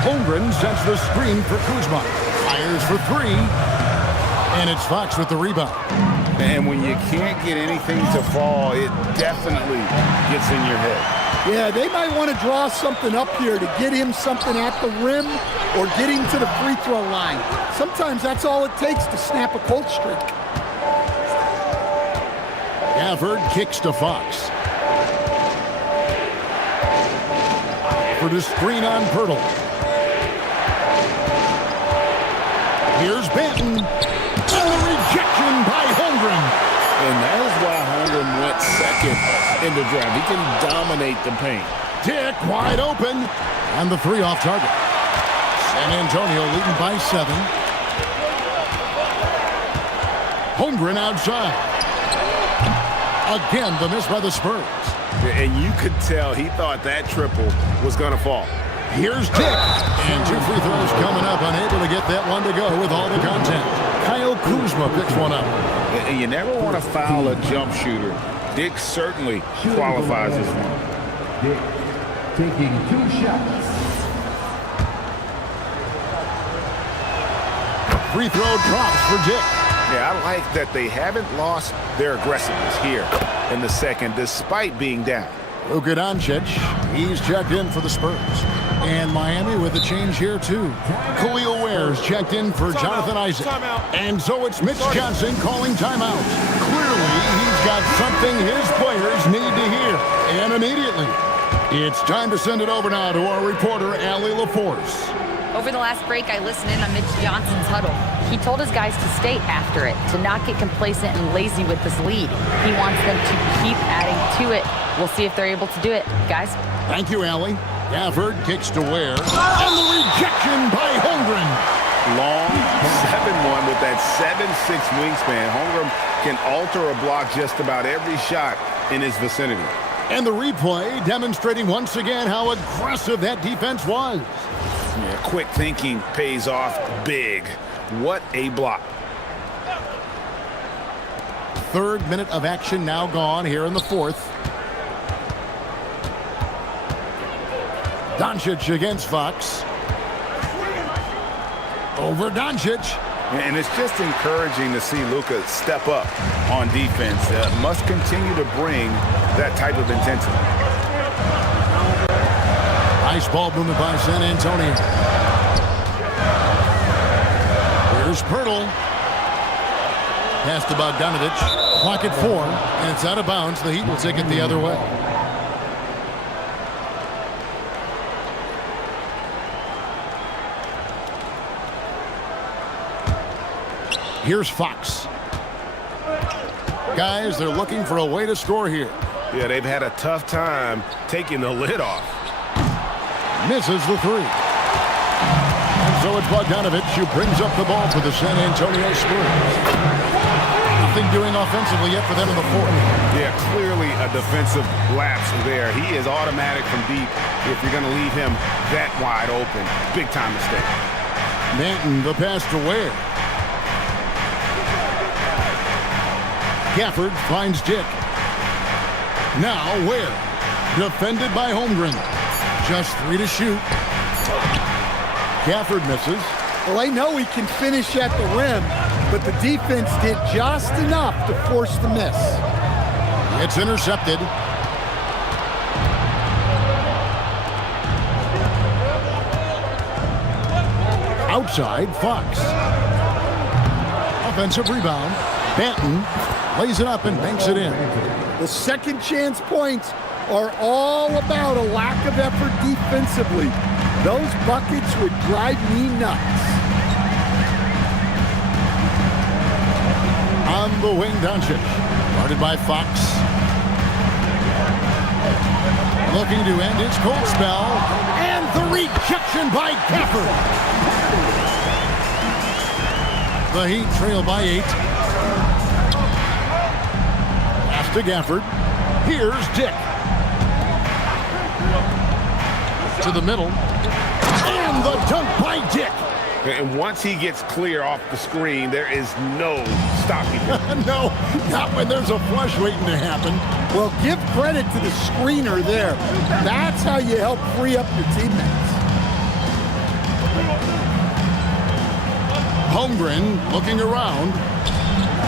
Holmgren sets the screen for Kuzma. Fires for 3. And it's Fox with the rebound. And when you can't get anything to fall, it definitely gets in your head. Yeah, they might want to draw something up here to get him something at the rim or get him to the free throw line. Sometimes that's all it takes to snap a cold streak. Gafford kicks to Fox. For the screen on Pirtle. Here's Banton. And the rejection by Holmgren. And that is why Holmgren went second in the draft. He can dominate the paint. Dick wide open. And the three off target. San Antonio leading by 7. Holmgren outside. Again, the miss by the Spurs. And you could tell he thought that triple was going to fall. Here's Dick. And 2 free throws coming up. Unable to get that one to go with all the content. Kyle Kuzma picks one up. And you never want to foul a jump shooter. Dick certainly qualifies as one. Dick taking 2 shots. Free throw drops for Dick. Yeah, I like that they haven't lost their aggressiveness here in the second, despite being down. Luka Doncic, he's checked in for the Spurs. And Miami with a change here, too. Khalil Ware's checked in for Jonathan Isaac. And so it's Mitch Johnson calling timeout. Clearly, he's got something his players need to hear. And immediately, it's time to send it over now to our reporter, Allie LaForce. Over the last break, I listened in on Mitch Johnson's huddle. He told his guys to stay after it, to not get complacent and lazy with this lead. He wants them to keep adding to it. We'll see if they're able to do it. Guys? Thank you, Allie. Gafford kicks to Ware. And the rejection by Holmgren. Long 7-1 with that 7'6" wingspan. Holmgren can alter a block just about every shot in his vicinity. And the replay demonstrating once again how aggressive that defense was. Yeah, quick thinking pays off big. What a block. 3rd minute of action now gone here in the 4th. Doncic against Fox. Over Doncic. And it's just encouraging to see Luka step up on defense. Must continue to bring that type of intensity. Nice ball movement by San Antonio. Here's Pirtle. Pass to Bogdanovic. Clock at 4, and it's out of bounds. The Heat will take it the other way. Here's Fox. Guys, they're looking for a way to score here. Yeah, they've had a tough time taking the lid off. Misses the 3. And so it's Bogdanovic who brings up the ball for the San Antonio Spurs. Nothing doing offensively yet for them in the 4th. Yeah, clearly a defensive lapse there. He is automatic from deep if you're going to leave him that wide open. Big time mistake. Manton, the pass to Ware. Gafford finds Dick. Now Ware. Defended by Holmgren. Just 3 to shoot. Gafford misses. Well, I know he can finish at the rim, but the defense did just enough to force the miss. It's intercepted. Outside, Fox. Offensive rebound. Banton lays it up and banks it in. The second chance points are all about a lack of effort defensively. Those buckets would drive me nuts. On the wing, Doncic. Guarded by Fox. Looking to end his cold spell. And the rejection by Gafford. The Heat trail by 8. Pass to Gafford. Here's Dick. To the middle. And the dunk by Dick. And once he gets clear off the screen, there is no stopping him. No, not when there's a flush waiting to happen. Well, give credit to the screener there. That's how you help free up your teammates. Holmgren looking around.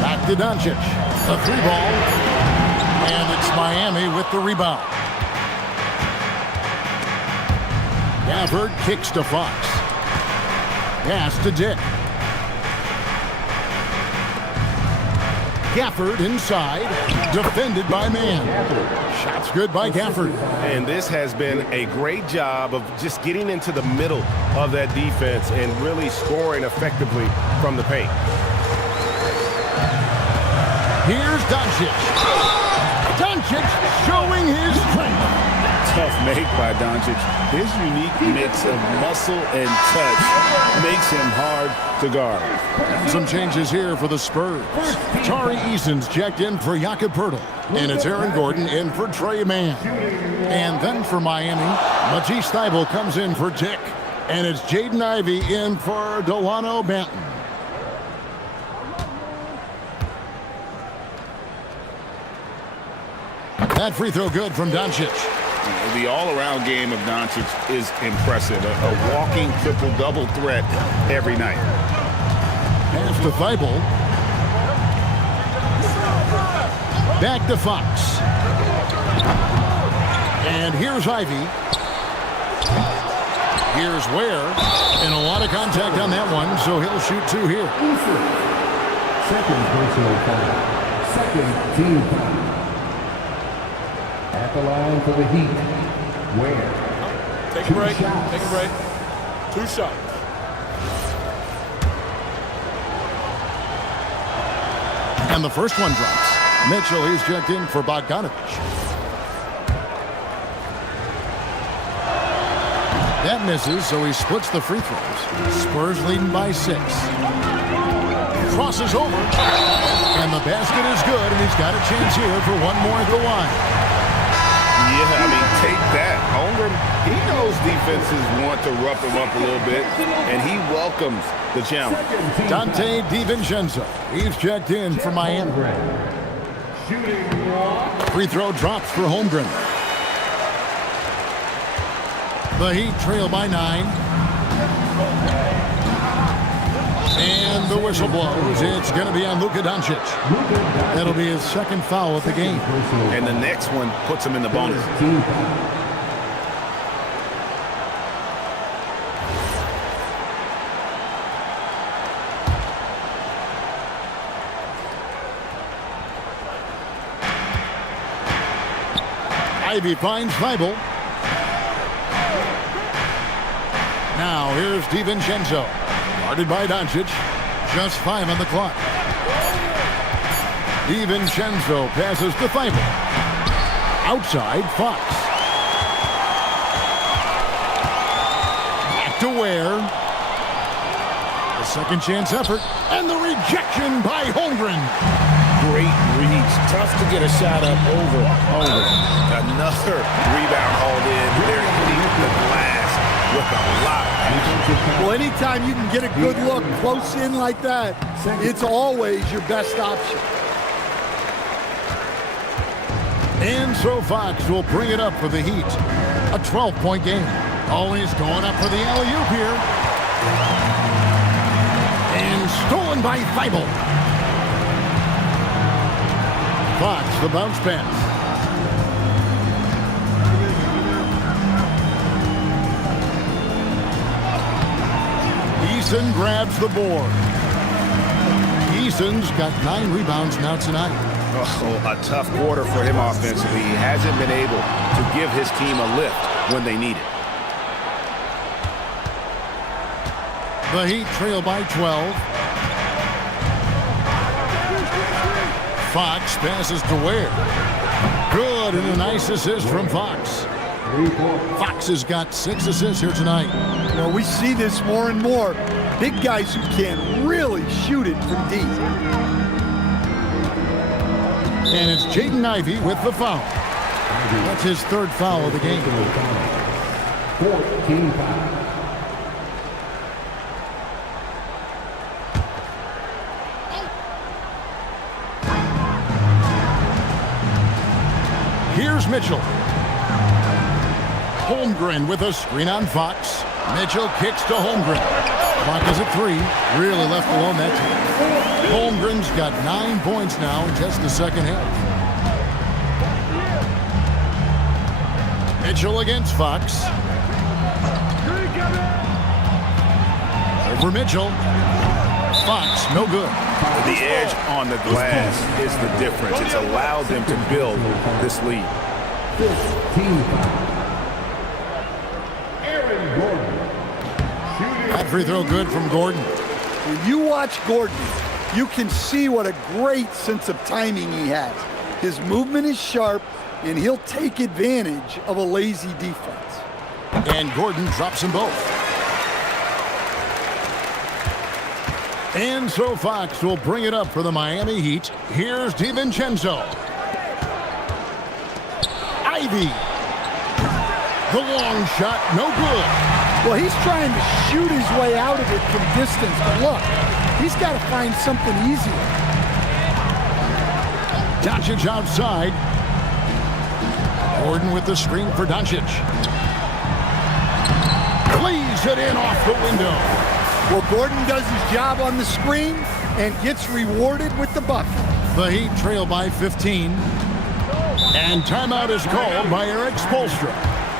Back to Doncic. A 3-ball. And it's Miami with the rebound. Gafford kicks to Fox. Pass to Dick. Gafford inside, defended by Mann. Shots good by Gafford. And this has been a great job of just getting into the middle of that defense and really scoring effectively from the paint. Here's Doncic. Doncic showing his strength. Tough make by Doncic. His unique mix of muscle and touch makes him hard to guard. And some changes here for the Spurs. Tari Eason's checked in for Jakob Poeltl. And it's Aaron Gordon in for Trey Mann. And then for Miami, Matisse Thybulle comes in for Tick. And it's Jaden Ivey in for Delano Banton. That free throw good from Doncic. The all-around game of Doncic is impressive. A walking triple-double threat every night. Pass to Thybulle. Back to Fox. And here's Ivey. Here's Ware. And a lot of contact on that one, so he'll shoot two here. Second personal foul. Second team foul. At the line for the Heat, Ware. Take a break. Take a break. 2 shots. And the first one drops. Mitchell, he's checked in for Bogdanovich. That misses, so he splits the free throws. Spurs leading by 6. Crosses over. And the basket is good, and he's got a chance here for one more at the line. Yeah, I mean, take that. Holmgren, he knows defenses want to rough him up a little bit, and he welcomes the challenge. Dante DiVincenzo, he's checked in for Miami. Free throw drops for Holmgren. The Heat trail by 9. And the whistle blows. It's going to be on Luka Doncic. That'll be his second foul of the game. And the next one puts him in the bonus. Ivey finds Thybulle. Now here's DiVincenzo. Guarded by Doncic. Just 5 on the clock. DiVincenzo passes to Thybulle. Outside, Fox. Back to Ware. The second chance effort. And the rejection by Holmgren. Great reach. Tough to get a shot up over Holmgren. Another rebound hauled in. They're hitting the glass with a lot of action. Well, anytime you can get a good look close in like that, it's always your best option. And so Fox will bring it up for the Heat. A 12-point game. Always going up for the alley-oop here. And stolen by Thybulle. Fox, the bounce pass. Eason grabs the board. Eason's got 9 rebounds now tonight. Oh, a tough quarter for him offensively. He hasn't been able to give his team a lift when they need it. The Heat trail by 12. Fox passes to Ware. Good, and a nice assist from Fox. Fox has got 6 assists here tonight. Well, we see this more and more. Big guys who can really shoot it from deep. And it's Jaden Ivey with the foul. That's his 3rd foul of the game. 14 foul. Here's Mitchell. Holmgren with a screen on Fox. Mitchell kicks to Holmgren. Clock is at 3. Really left alone that time. Holmgren's got 9 points now in just the second half. Mitchell against Fox. Over Mitchell. Fox, no good. The edge on the glass is the difference. It's allowed them to build this lead. 15 foul. Aaron Gordon. That free throw good from Gordon. When you watch Gordon, you can see what a great sense of timing he has. His movement is sharp, and he'll take advantage of a lazy defense. And Gordon drops them both. And so Fox will bring it up for the Miami Heat. Here's DiVincenzo. Ivy. The long shot, no good. Well, he's trying to shoot his way out of it from distance, but look, he's got to find something easier. Doncic outside. Gordon with the screen for Doncic. Plays it in off the window. Well, Gordon does his job on the screen and gets rewarded with the bucket. The Heat trail by 15. And timeout is called by Eric Spoelstra.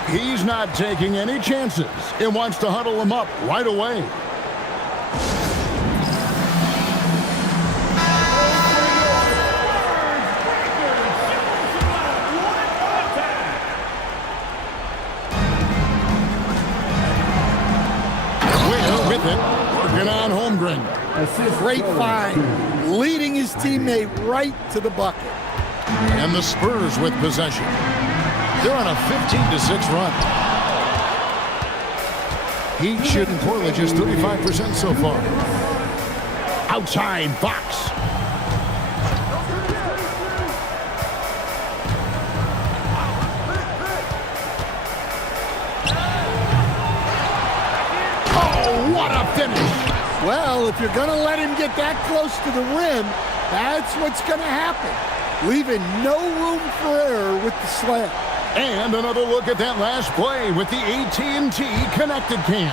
He's not taking any chances and wants to huddle them up right away. With it, working on Holmgren. Great find, leading his teammate right to the bucket. And the Spurs with possession. They're on a 15-6 run. Heat shooting poorly, just 35% so far. Outside, Fox. Oh, what a finish. Well, if you're going to let him get that close to the rim, that's what's going to happen. Leaving no room for error with the slam. And another look at that last play with the AT&T Connected Cam.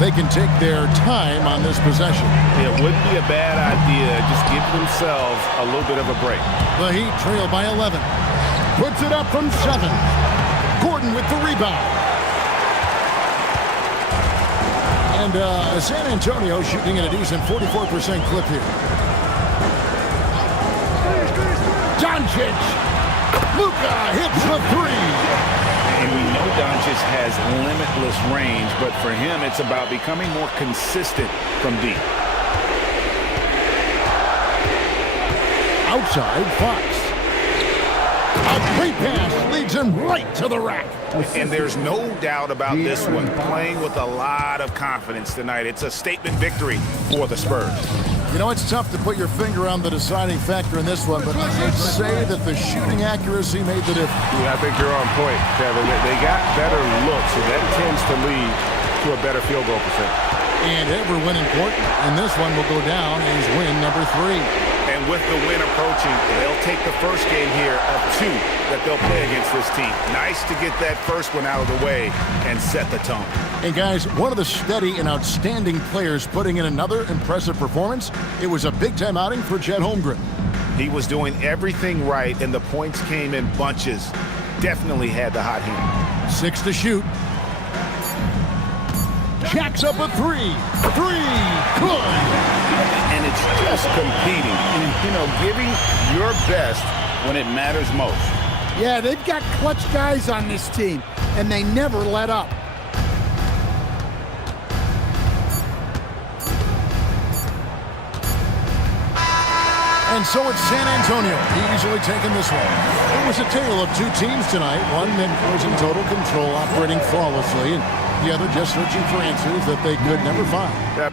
They can take their time on this possession. It wouldn't be a bad idea. Just give themselves a little bit of a break. The Heat trail by 11. Puts it up from 7. Gordon with the rebound. And San Antonio shooting at a decent 44% clip here. Doncic. Luka hits the three. And we know Doncic has limitless range, but for him, it's about becoming more consistent from deep. Outside, Fox. A great pass leads him right to the rack. And there's no doubt about this one. Playing with a lot of confidence tonight. It's a statement victory for the Spurs. You know, it's tough to put your finger on the deciding factor in this one, but I'd say that the shooting accuracy made the difference. Yeah, I think you're on point, Kevin. They got better looks, and that tends to lead to a better field goal percentage. And every win important, and this one will go down as win number 3. And with the win approaching, they'll take the first game here of 2 that they'll play against this team. Nice to get that first one out of the way and set the tone. And guys, one of the steady and outstanding players putting in another impressive performance, it was a big-time outing for Chet Holmgren. He was doing everything right, and the points came in bunches. Definitely had the hot hand. 6 to shoot. Jacks up a 3. 3. Good. And it's just competing and, giving your best when it matters most. Yeah, they've got clutch guys on this team, and they never let up. And so it's San Antonio easily taking this one. It was a tale of 2 teams tonight. One that was in total control, operating flawlessly, and the other just searching for answers that they could never find. Yep.